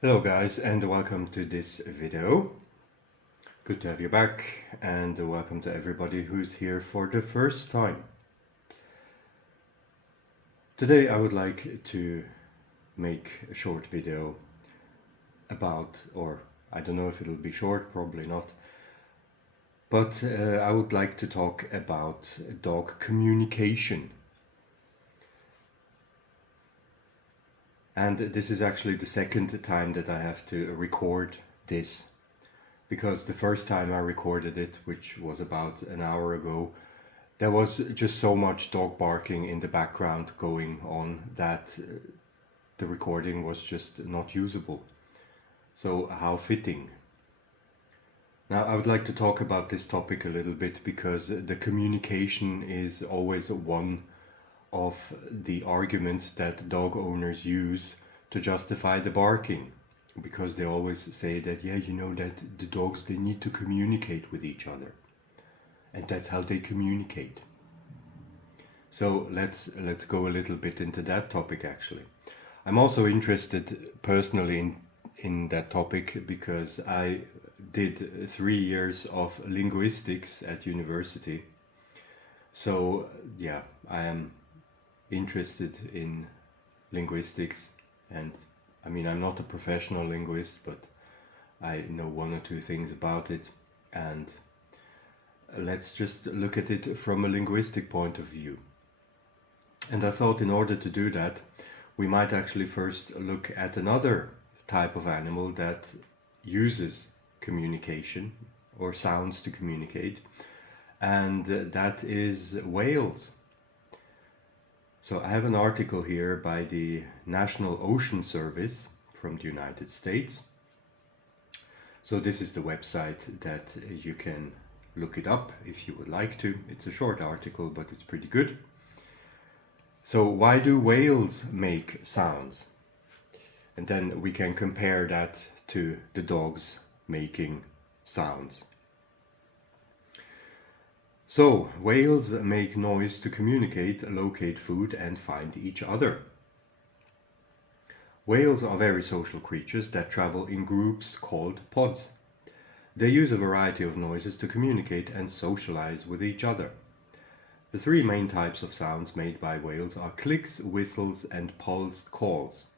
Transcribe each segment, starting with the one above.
Hello guys, and welcome to this video. Good to have you back, and welcome to everybody who's here for the first time. Today I would like to make a short video about, or I don't know if it'll be short, probably not, but I would like to talk about dog communication. And this is actually the second time that I have to record this, because the first time I recorded it, which was about an hour ago, there was just so much dog barking in the background going on that the recording was just not usable. So how fitting. Now I would like to talk about this topic a little bit, because the communication is always one of the arguments that dog owners use to justify the barking, because they always say that, yeah, you know, that the dogs, they need to communicate with each other, and that's how they communicate. So let's go a little bit into that topic. Actually, I'm also interested personally in that topic because I did 3 years of linguistics at university. So yeah, I am interested in linguistics, and I mean, I'm not a professional linguist, but I know one or two things about it, and let's just look at it from a linguistic point of view. And I thought in order to do that, we might actually first look at another type of animal that uses communication or sounds to communicate, and that is whales. So I have an article here by the National Ocean Service from the United States. So this is the website that you can look it up if you would like to. It's a short article, but it's pretty good. So why do whales make sounds? And then we can compare that to the dogs making sounds. So, whales make noise to communicate, locate food, and find each other. Whales are very social creatures that travel in groups called pods. They use a variety of noises to communicate and socialize with each other. The three main types of sounds made by whales are clicks, whistles, and pulsed calls.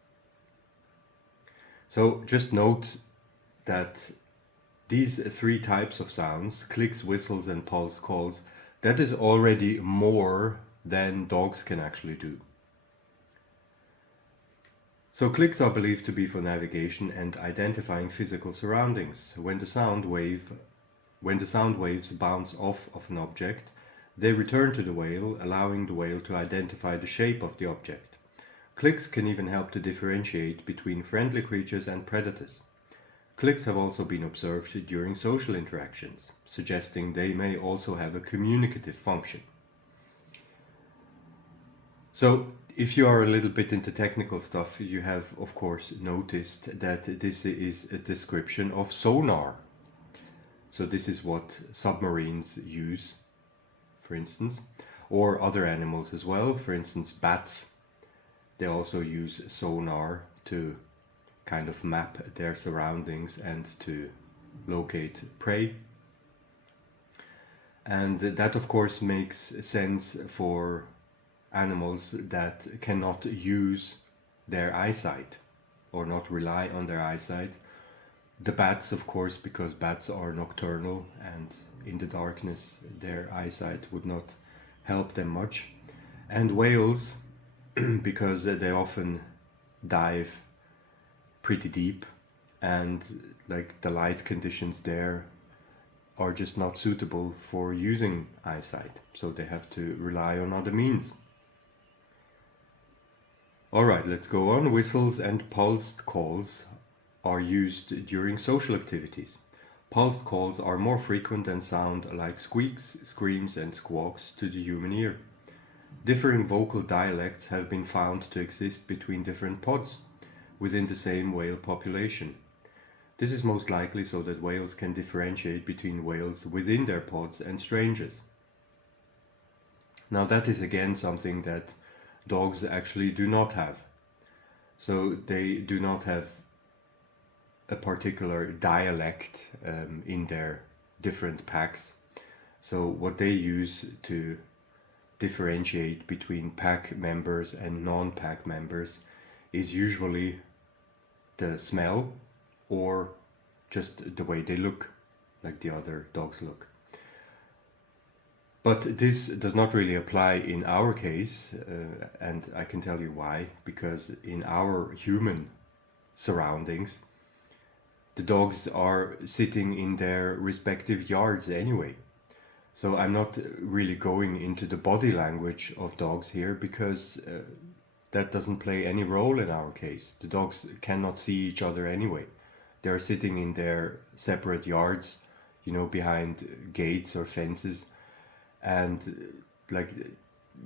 So just note that these three types of sounds, clicks, whistles, and pulse calls, that is already more than dogs can actually do. So clicks are believed to be for navigation and identifying physical surroundings. When the sound waves bounce off of an object, they return to the whale, allowing the whale to identify the shape of the object. Clicks can even help to differentiate between friendly creatures and predators. Clicks have also been observed during social interactions, suggesting they may also have a communicative function. So, if you are a little bit into technical stuff, you have of course noticed that this is a description of sonar. So this is what submarines use, for instance, or other animals as well. For instance, bats, they also use sonar to kind of map their surroundings and to locate prey. And that of course makes sense for animals that cannot use their eyesight or not rely on their eyesight. The bats, of course, because bats are nocturnal and in the darkness their eyesight would not help them much. And whales, because they often dive pretty deep, and like the light conditions there are just not suitable for using eyesight, so they have to rely on other means. Alright, let's go on. Whistles and pulsed calls are used during social activities. Pulsed calls are more frequent and sound like squeaks, screams, and squawks to the human ear. Differing vocal dialects have been found to exist between different pods within the same whale population. This is most likely so that whales can differentiate between whales within their pods and strangers. Now that is again something that dogs actually do not have. So they do not have a particular dialect in their different packs. So what they use to differentiate between pack members and non-pack members is usually the smell or just the way they look, like the other dogs look. But this does not really apply in our case, and I can tell you why. Because in our human surroundings, the dogs are sitting in their respective yards anyway. So I'm not really going into the body language of dogs here, because that doesn't play any role in our case. The dogs cannot see each other anyway. They're sitting in their separate yards, you know, behind gates or fences. And like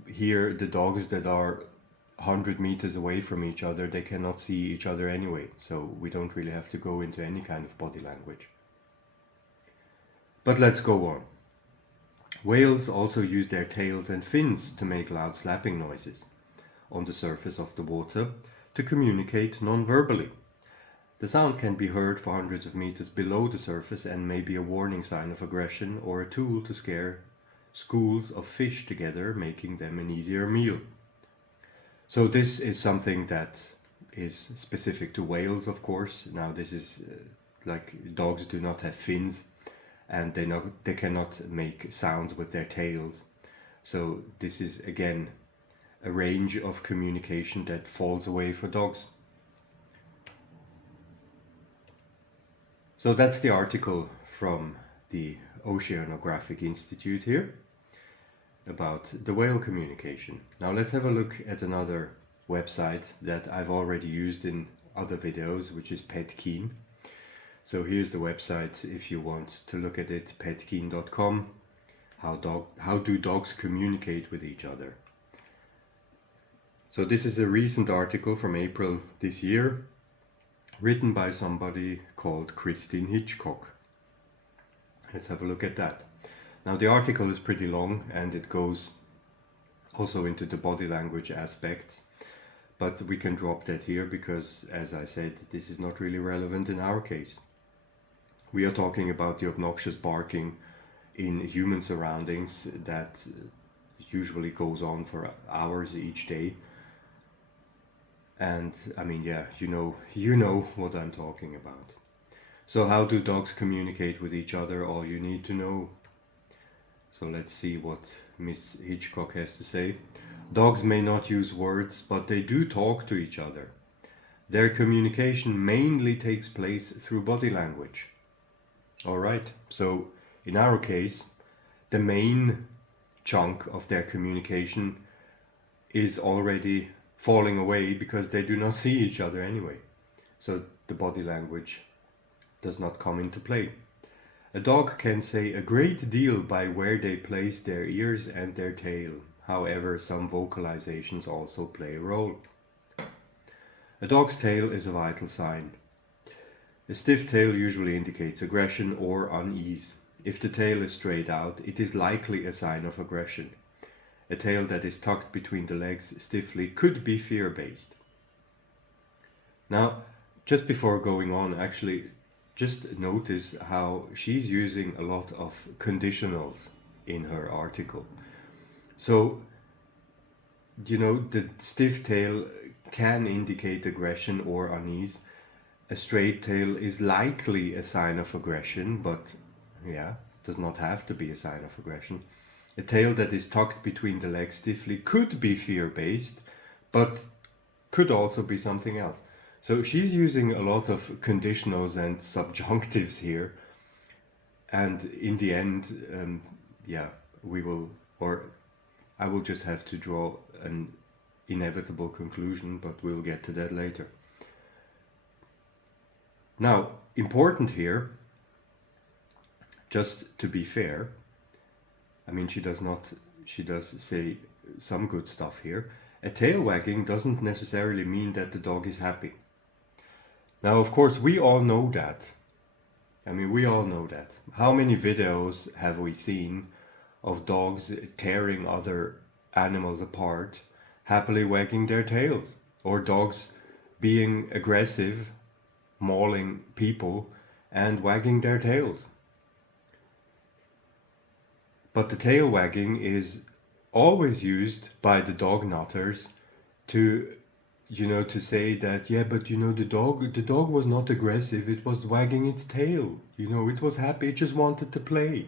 here, the dogs that are 100 meters away from each other, they cannot see each other anyway. So we don't really have to go into any kind of body language. But let's go on. Whales also use their tails and fins to make loud slapping noises on the surface of the water to communicate non-verbally. The sound can be heard for hundreds of meters below the surface and may be a warning sign of aggression or a tool to scare schools of fish together, making them an easier meal. So this is something that is specific to whales, of course. Now this is like dogs do not have fins, and they cannot make sounds with their tails. So this is again a range of communication that falls away for dogs. So that's the article from the Oceanographic Institute here about the whale communication. Now let's have a look at another website that I've already used in other videos, which is PetKeen. So here's the website if you want to look at it, petkeen.com. How do dogs communicate with each other? So this is a recent article from April this year, written by somebody called Christine Hitchcock. Let's have a look at that. Now the article is pretty long and it goes also into the body language aspects, but we can drop that here because, as I said, this is not really relevant in our case. We are talking about the obnoxious barking in human surroundings that usually goes on for hours each day. And I mean, yeah, you know what I'm talking about. So how do dogs communicate with each other? All you need to know. So let's see what Miss Hitchcock has to say. Dogs may not use words, but they do talk to each other. Their communication mainly takes place through body language. All right, so in our case, the main chunk of their communication is already falling away because they do not see each other anyway. So the body language does not come into play. A dog can say a great deal by where they place their ears and their tail. However, some vocalizations also play a role. A dog's tail is a vital sign. A stiff tail usually indicates aggression or unease. If the tail is straight out, it is likely a sign of aggression. A tail that is tucked between the legs stiffly could be fear-based. Now, just before going on, actually, just notice how she's using a lot of conditionals in her article. So, you know, the stiff tail can indicate aggression or unease. A straight tail is likely a sign of aggression, but yeah, does not have to be a sign of aggression. A tail that is tucked between the legs stiffly could be fear-based, but could also be something else. So she's using a lot of conditionals and subjunctives here. And in the end, yeah, I will just have to draw an inevitable conclusion, but we'll get to that later. Now, important here, just to be fair, I mean, she does say some good stuff here. A tail wagging doesn't necessarily mean that the dog is happy. Now, of course, we all know that. I mean, we all know that. How many videos have we seen of dogs tearing other animals apart, happily wagging their tails? Or dogs being aggressive, mauling people, and wagging their tails? But the tail wagging is always used by the dog nutters to, to say that, yeah, but the dog was not aggressive, it was wagging its tail, it was happy, it just wanted to play.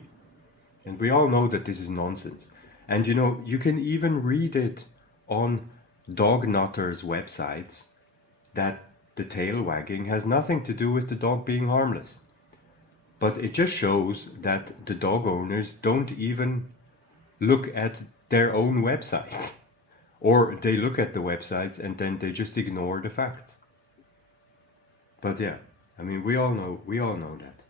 And we all know that this is nonsense. And you can even read it on dog nutters websites that the tail wagging has nothing to do with the dog being harmless. But it just shows that the dog owners don't even look at their own websites. Or they look at the websites and then they just ignore the facts. But yeah, I mean, we all know that.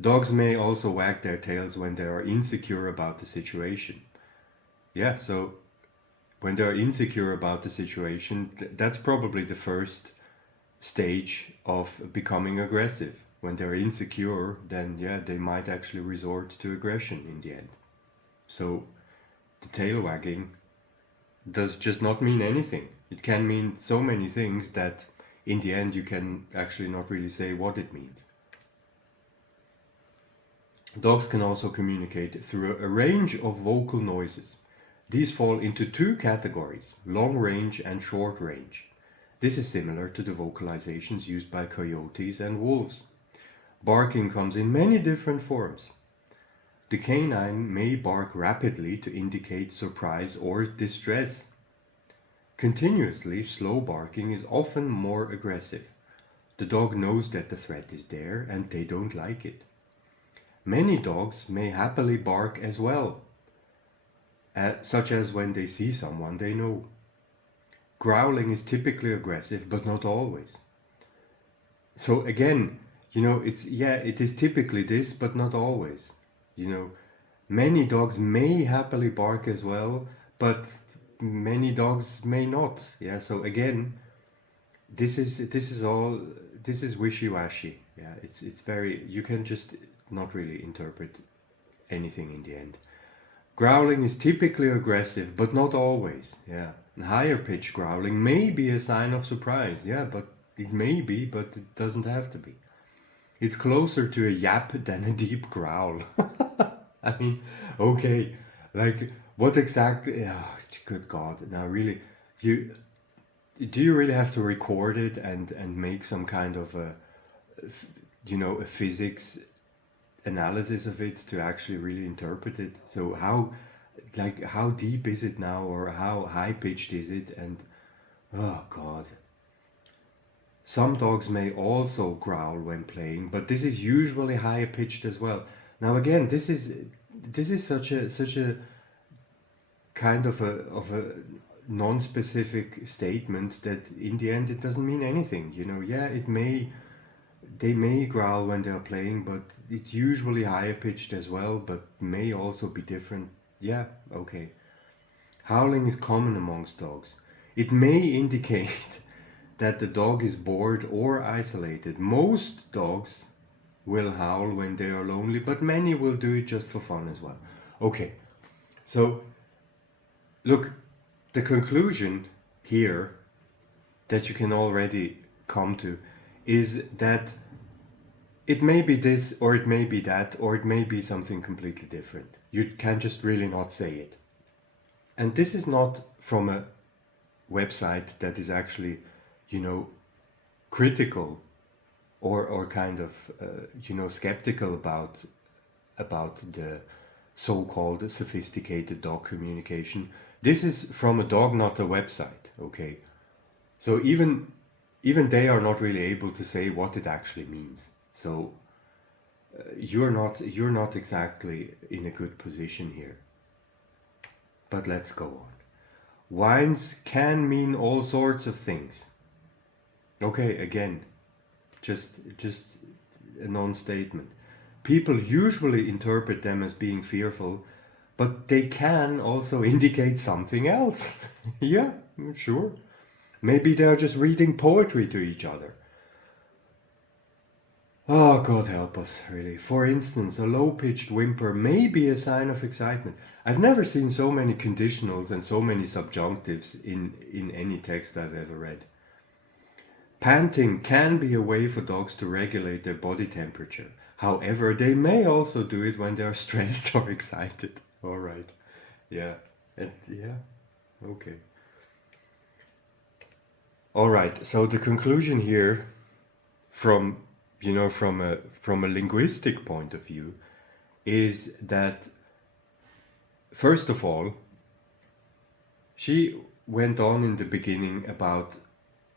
Dogs may also wag their tails when they are insecure about the situation. Yeah, so when they're insecure about the situation, that's probably the first stage of becoming aggressive. When they're insecure, then yeah, they might actually resort to aggression in the end. So the tail wagging does just not mean anything. It can mean so many things that in the end you can actually not really say what it means. Dogs can also communicate through a range of vocal noises. These fall into two categories, long range and short range. This is similar to the vocalizations used by coyotes and wolves. Barking comes in many different forms. The canine may bark rapidly to indicate surprise or distress. Continuously slow barking is often more aggressive. The dog knows that the threat is there and they don't like it. Many dogs may happily bark as well, such as when they see someone they know. Growling is typically aggressive, but not always. So again, it is typically this, but not always. Many dogs may happily bark as well, but many dogs may not. Yeah, so again, this is wishy-washy. Yeah, it's very, you can just not really interpret anything in the end. Growling is typically aggressive, but not always. Yeah, and higher pitch growling may be a sign of surprise. Yeah, but it may be, but it doesn't have to be. It's closer to a yap than a deep growl. I mean, okay, like what exactly? Oh, good God! Now, really, do you really have to record it and make some kind of a physics analysis of it to actually really interpret it? So how deep is it now, or how high pitched is it? And oh God. Some dogs may also growl when playing, but this is usually higher pitched as well. Now again, this is such a kind of a non-specific statement that in the end it doesn't mean anything. Yeah, they may growl when they're playing, but it's usually higher pitched as well, but may also be different. Yeah, okay. Howling is common amongst dogs. It may indicate that the dog is bored or isolated. Most dogs will howl when they are lonely, but many will do it just for fun as well. Okay, so look, the conclusion here that you can already come to is that it may be this, or it may be that, or it may be something completely different. You can just really not say it. And this is not from a website that is actually critical or kind of skeptical about the so-called sophisticated dog communication. This is from a dog nutter website, okay? So even they are not really able to say what it actually means. So you're not exactly in a good position here. But let's go on. Whines can mean all sorts of things. Okay, again, just a non-statement. People usually interpret them as being fearful, but they can also indicate something else. Yeah, sure. Maybe they're just reading poetry to each other. Oh, God help us, really. For instance, a low-pitched whimper may be a sign of excitement. I've never seen so many conditionals and so many subjunctives in any text I've ever read. Panting can be a way for dogs to regulate their body temperature. However, they may also do it when they are stressed or excited. All right. Yeah. Yeah. Okay. All right. So the conclusion here, from from a linguistic point of view, is that first of all, she went on in the beginning about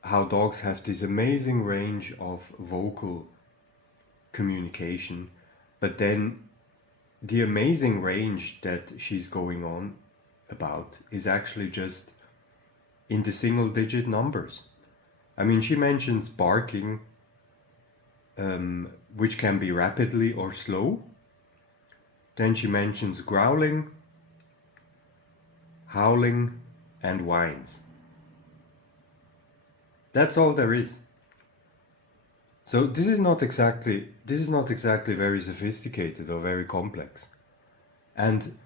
how dogs have this amazing range of vocal communication, but then the amazing range that she's going on about is actually just in the single digit numbers. I mean, she mentions barking, which can be rapidly or slow. Then she mentions growling, howling, and whines. That's all there is. So this is not exactly very sophisticated or very complex. And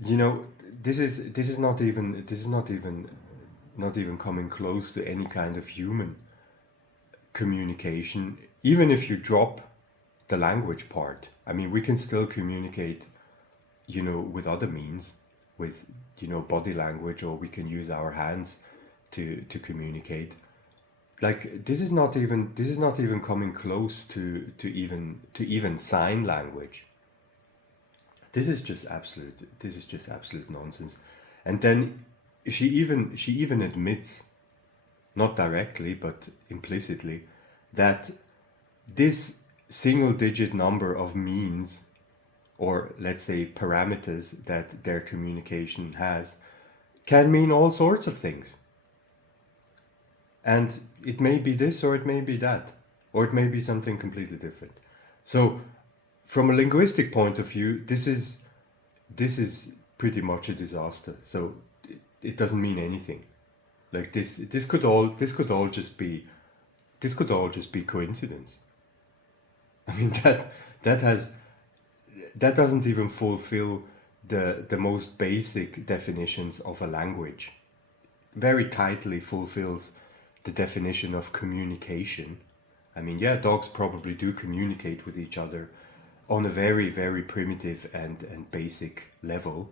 this is not even coming close to any kind of human communication, even if you drop the language part. I mean, we can still communicate, with other means, with body language, or we can use our hands to communicate. Like, this is not even coming close to even sign language. This is just absolute nonsense. And then she even admits, not directly but implicitly, that this single digit number of means, or let's say parameters, that their communication has, can mean all sorts of things. And it may be this, or it may be that, or it may be something completely different. So from a linguistic point of view, this is pretty much a disaster. So it doesn't mean anything. Like, this could all just be coincidence. I mean, that doesn't even fulfill the most basic definitions of a language. Very tightly fulfills the definition of communication. I mean, yeah, dogs probably do communicate with each other on a very, very primitive and basic level.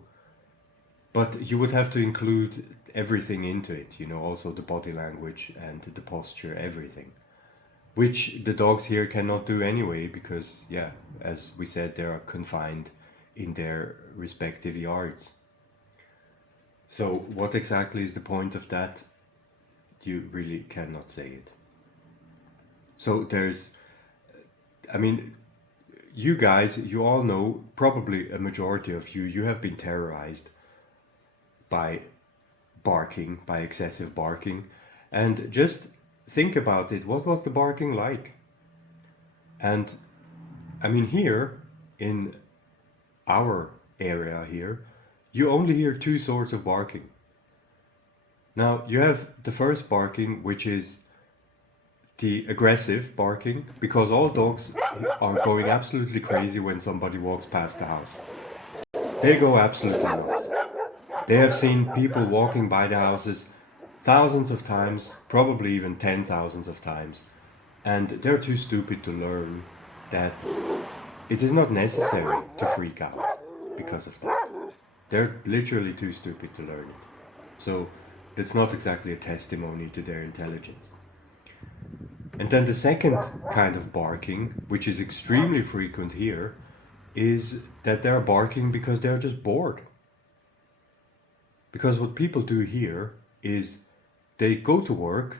But you would have to include everything into it, also the body language and the posture, everything. Which the dogs here cannot do anyway, because, yeah, as we said, they are confined in their respective yards. So what exactly is the point of that? You really cannot say it. So you guys, you all know, probably a majority of you have been terrorized by barking, by excessive barking. And just think about it. What was the barking like? And I mean, here in our area here, you only hear two sorts of barking. Now, you have the first barking, which is the aggressive barking, because all dogs are going absolutely crazy when somebody walks past the house. They go absolutely nuts. They have seen people walking by the houses thousands of times, probably even 10,000s of times, and they're too stupid to learn that it is not necessary to freak out because of that. They're literally too stupid to learn it. So that's not exactly a testimony to their intelligence. And then the second kind of barking, which is extremely frequent here, is that they're barking because they're just bored. Because what people do here is they go to work,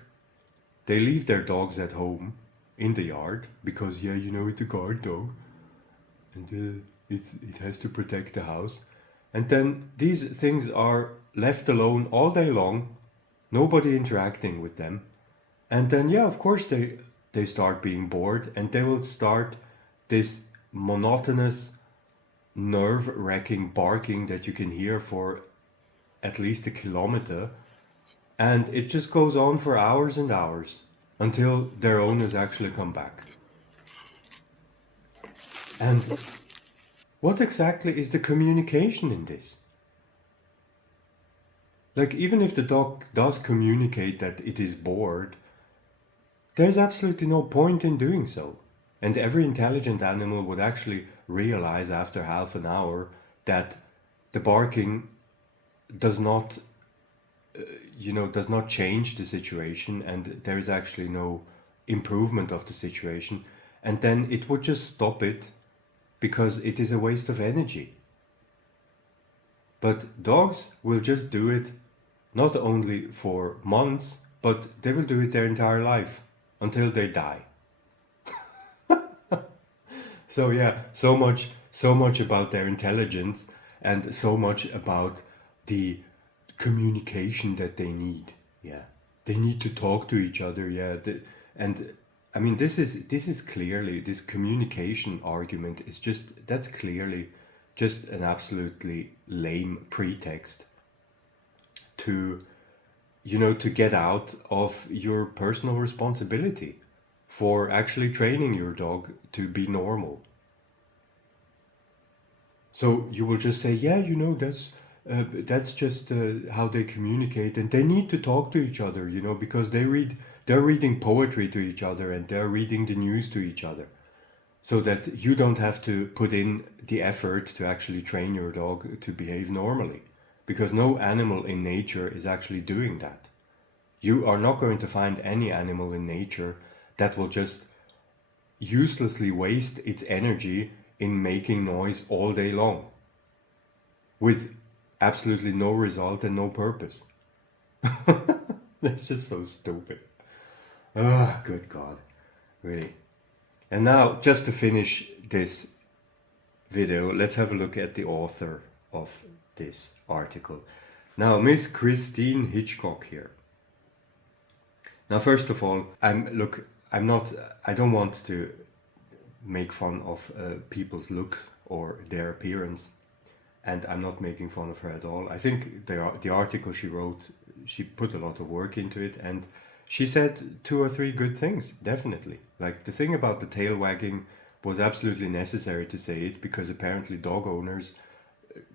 they leave their dogs at home in the yard, because, yeah, it's a guard dog, and it has to protect the house. And then these things are left alone all day long, nobody interacting with them. And then, yeah, of course they start being bored, and they will start this monotonous nerve-wracking barking that you can hear for at least a kilometer, and it just goes on for hours and hours until their owners actually come back. And what exactly is the communication in this? Like, even if the dog does communicate that it is bored, there's absolutely no point in doing so. And every intelligent animal would actually realize after half an hour that the barking does not, does not change the situation, and there is actually no improvement of the situation. And then it would just stop it because it is a waste of energy. But dogs will just do it not only for months, but they will do it their entire life until they die. So yeah, so much about their intelligence, and so much about the communication that they need. Yeah, they need to talk to each other. Yeah, and I mean, this is clearly, this communication argument is just, that's clearly just an absolutely lame pretext to, to get out of your personal responsibility for actually training your dog to be normal. So you will just say, yeah, that's just how they communicate, and they need to talk to each other, because they're reading poetry to each other, and they're reading the news to each other, so that you don't have to put in the effort to actually train your dog to behave normally, because no animal in nature is actually doing that. You are not going to find any animal in nature that will just uselessly waste its energy in making noise all day long with absolutely no result and no purpose. That's just so stupid. Ah, good God, really. And now, just to finish this video, let's have a look at the author of this article. Now, Miss Christine Hitchcock here. Now, first of all, I don't want to make fun of people's looks or their appearance, and I'm not making fun of her at all. I think the article she wrote, she put a lot of work into it, and she said 2 or 3 good things, definitely. Like, the thing about the tail wagging was absolutely necessary to say it, because apparently dog owners,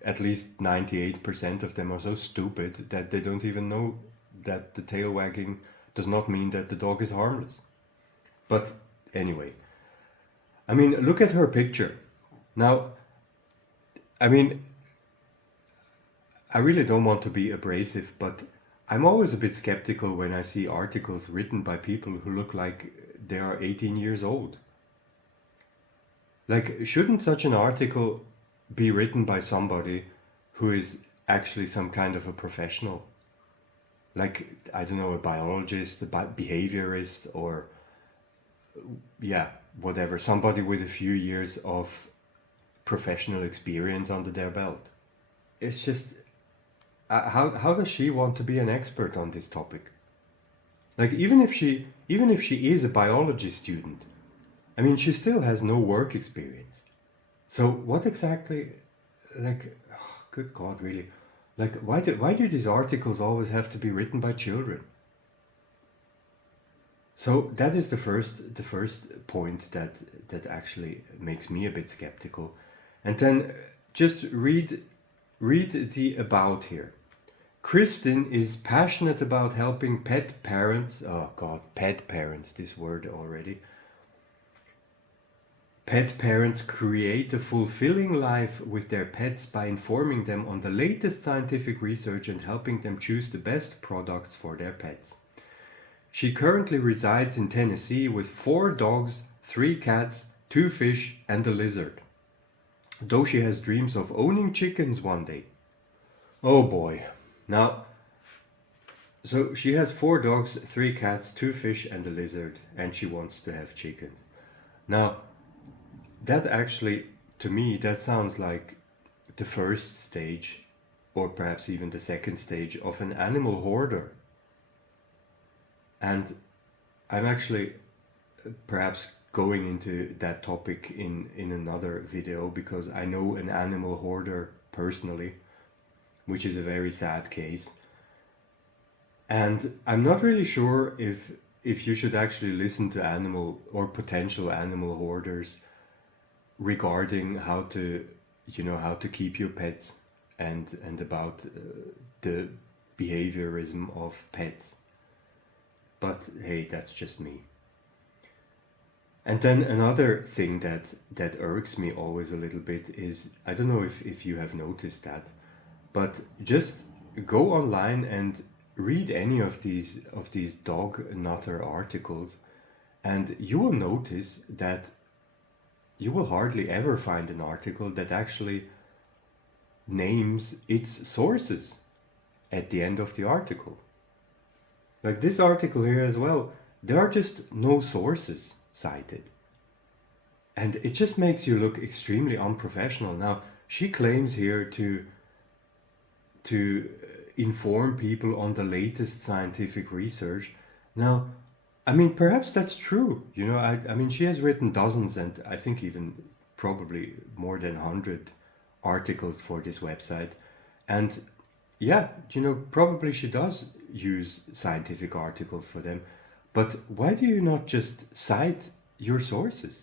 at least 98% of them, are so stupid that they don't even know that the tail wagging does not mean that the dog is harmless. But anyway, I mean, look at her picture. Now, I mean, I really don't want to be abrasive, but I'm always a bit skeptical when I see articles written by people who look like they are 18 years old. Like, shouldn't such an article be written by somebody who is actually some kind of a professional? Like, I don't know, a biologist, a behaviorist, or yeah, whatever, somebody with a few years of professional experience under their belt. It's just, how does she want to be an expert on this topic? Like, even if she is a biology student, I mean, she still has no work experience. So what exactly, like, oh, good God, really? Like, why do these articles always have to be written by children? So that is the first point that actually makes me a bit skeptical. And then just read the about here. Kristen is passionate about helping pet parents. Oh God, pet parents, this word already. Pet parents create a fulfilling life with their pets by informing them on the latest scientific research and helping them choose the best products for their pets. She currently resides in Tennessee with 4 dogs, 3 cats, 2 fish, and a lizard. Though she has dreams of owning chickens one day. Oh boy. Now, so she has 4 dogs, 3 cats, 2 fish, and a lizard, and she wants to have chickens. Now, that actually, to me, that sounds like the first stage, or perhaps even the second stage, of an animal hoarder. And I'm actually perhaps going into that topic in another video, because I know an animal hoarder personally, which is a very sad case. And I'm not really sure if you should actually listen to animal or potential animal hoarders regarding how to, how to keep your pets, and about the behaviorism of pets. But hey, that's just me. And then another thing that irks me always a little bit is, I don't know if you have noticed that, but just go online and read any of these dog nutter articles, and you will notice that you will hardly ever find an article that actually names its sources at the end of the article. Like this article here as well, there are just no sources cited. And it just makes you look extremely unprofessional. Now, she claims here to inform people on the latest scientific research. Now, I mean, perhaps that's true. I mean, she has written dozens, and I think even probably more than 100 articles for this website. And yeah, probably she does use scientific articles for them. But why do you not just cite your sources?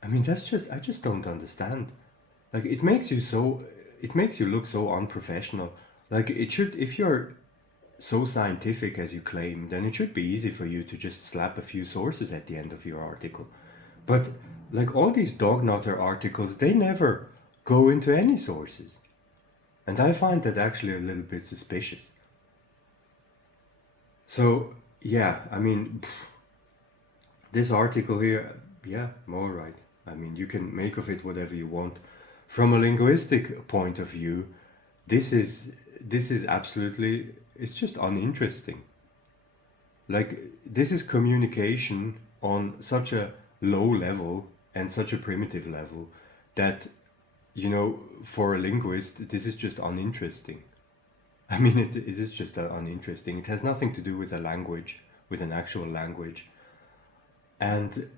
I mean, I just don't understand. Like, it makes you look so unprofessional. Like, it should, if you're so scientific as you claim, then it should be easy for you to just slap a few sources at the end of your article. But like all these dog nutter articles, they never go into any sources. And I find that actually a little bit suspicious. So, yeah, I mean, this article here, yeah, all right. I mean, you can make of it whatever you want. From a linguistic point of view, this is absolutely, it's just uninteresting. Like, this is communication on such a low level and such a primitive level that, for a linguist, this is just uninteresting. I mean, it is just uninteresting. It has nothing to do with a language, with an actual language. And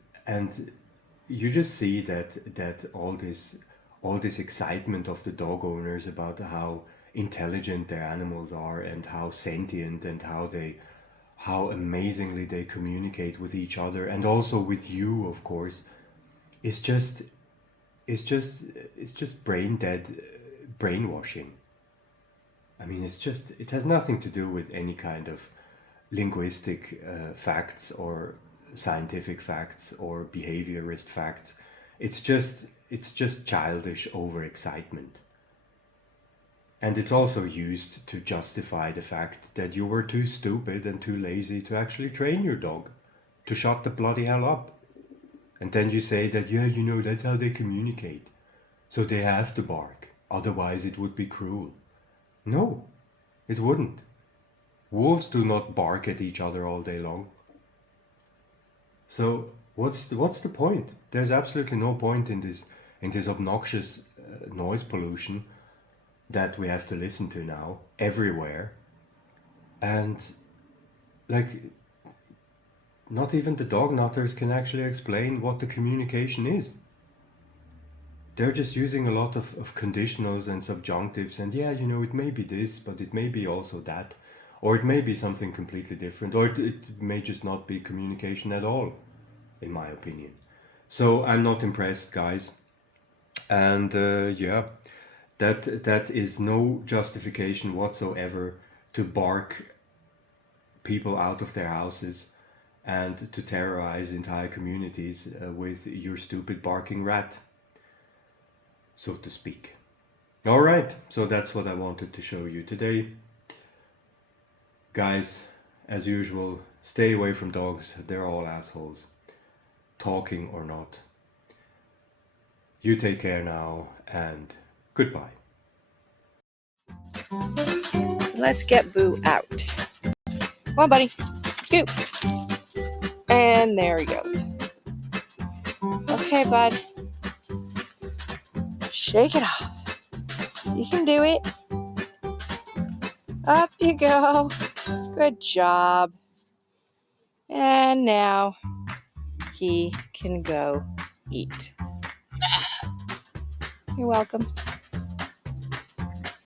you just see that all this excitement of the dog owners about how intelligent their animals are, and how sentient, and how amazingly they communicate with each other, and also with you, of course, it's just brain dead brainwashing. I mean, it has nothing to do with any kind of linguistic facts, or scientific facts, or behaviorist facts. It's just childish overexcitement. And it's also used to justify the fact that you were too stupid and too lazy to actually train your dog, to shut the bloody hell up. And then you say that, yeah, that's how they communicate. So they have to bark, otherwise it would be cruel. No, it wouldn't. Wolves do not bark at each other all day long. So what's the point? There's absolutely no point in this obnoxious noise pollution that we have to listen to now everywhere. And like, not even the dog nutters can actually explain what the communication is. They're just using a lot of conditionals and subjunctives, and yeah, it may be this, but it may be also that, or it may be something completely different, or it may just not be communication at all, in my opinion. So I'm not impressed, guys. And yeah, that is no justification whatsoever to bark people out of their houses and to terrorize entire communities with your stupid barking rat, so to speak. All right, so that's what I wanted to show you today. Guys, as usual, stay away from dogs. They're all assholes, talking or not. You take care now, and goodbye. Let's get Boo out. Come on, buddy. Scoop. And there he goes. Okay, bud. Shake it off. You can do it. Up you go. Good job. And now he can go eat. You're welcome.